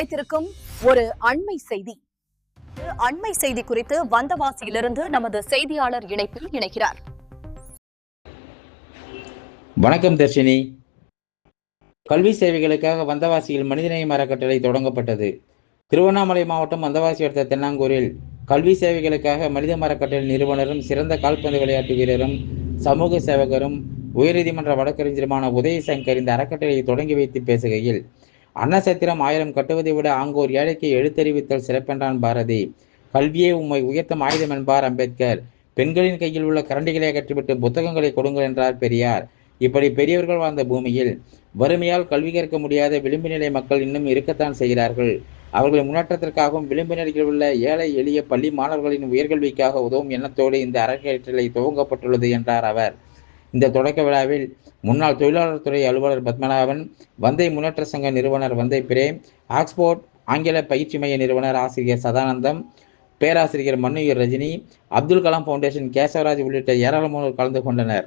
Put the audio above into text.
கிடைத்திருக்கும் ஒரு அண்மை செய்தி. அண்மை செய்தி குறித்து வந்தவாசியிலிருந்து நமது செய்தியாளர் இணைப்பில் இணைகிறார். வணக்கம் தர்ஷினி. கல்வி சேவைகளுக்காக வந்தவாசியில் மனிதநேயம் அறக்கட்டளை தொடங்கப்பட்டது. திருவண்ணாமலை மாவட்டம் வந்தவாசி அடுத்த தென்னாங்கூரில் கல்வி சேவைகளுக்காக மனித அறக்கட்டளை நிறுவனரும் சிறந்த கால்பந்து விளையாட்டு வீரரும் சமூக சேவகரும் உயர்நீதிமன்ற வழக்கறிஞருமான உதயசங்கர் இந்த அறக்கட்டளையை தொடங்கி வைத்து பேசுகையில், அன்னசத்திரம் 1000 கட்டுவதை விட ஆங்கோர் ஏழைக்கு எழுத்தறிவித்தல் சிறப்பென்றான் பாரதி. கல்வியே உம்மை உயர்த்தும் ஆயுதம் என்பார் அம்பேத்கர். பெண்களின் கையில் உள்ள கரண்டிகளை அகற்றிவிட்டு புத்தகங்களை கொடுங்கள் என்றார் பெரியார். இப்படி பெரியவர்கள் வாழ்ந்த பூமியில் வறுமையால் கல்வி கற்க முடியாத விளிம்பு நிலை மக்கள் இன்னும் இருக்கத்தான் செய்கிறார்கள். அவர்களின் முன்னேற்றத்திற்காகவும் விளிம்பு நிலையில் உள்ள ஏழை எளிய பள்ளி மாணவர்களின் உயர்கல்விக்காக உதவும் எண்ணத்தோடு இந்த அறக்கட்டளை துவங்கப்பட்டுள்ளது என்றார் அவர். இந்த தொடக்க விழாவில் முன்னாள் தொழிலாளர் துறை அலுவலர் பத்மநாபன், வந்தை முன்னேற்ற சங்க நிறுவனர் வந்தை பிரேம், ஆக்ஸ்போர்ட் ஆங்கில பயிற்சி மைய நிறுவனர் ஆசிரியர் சதானந்தம், பேராசிரியர் மன்னுயிர் ரஜினி, அப்துல் கலாம் பவுண்டேஷன் கேசவராஜ் உள்ளிட்ட ஏராளமானோர் கலந்து கொண்டனர்.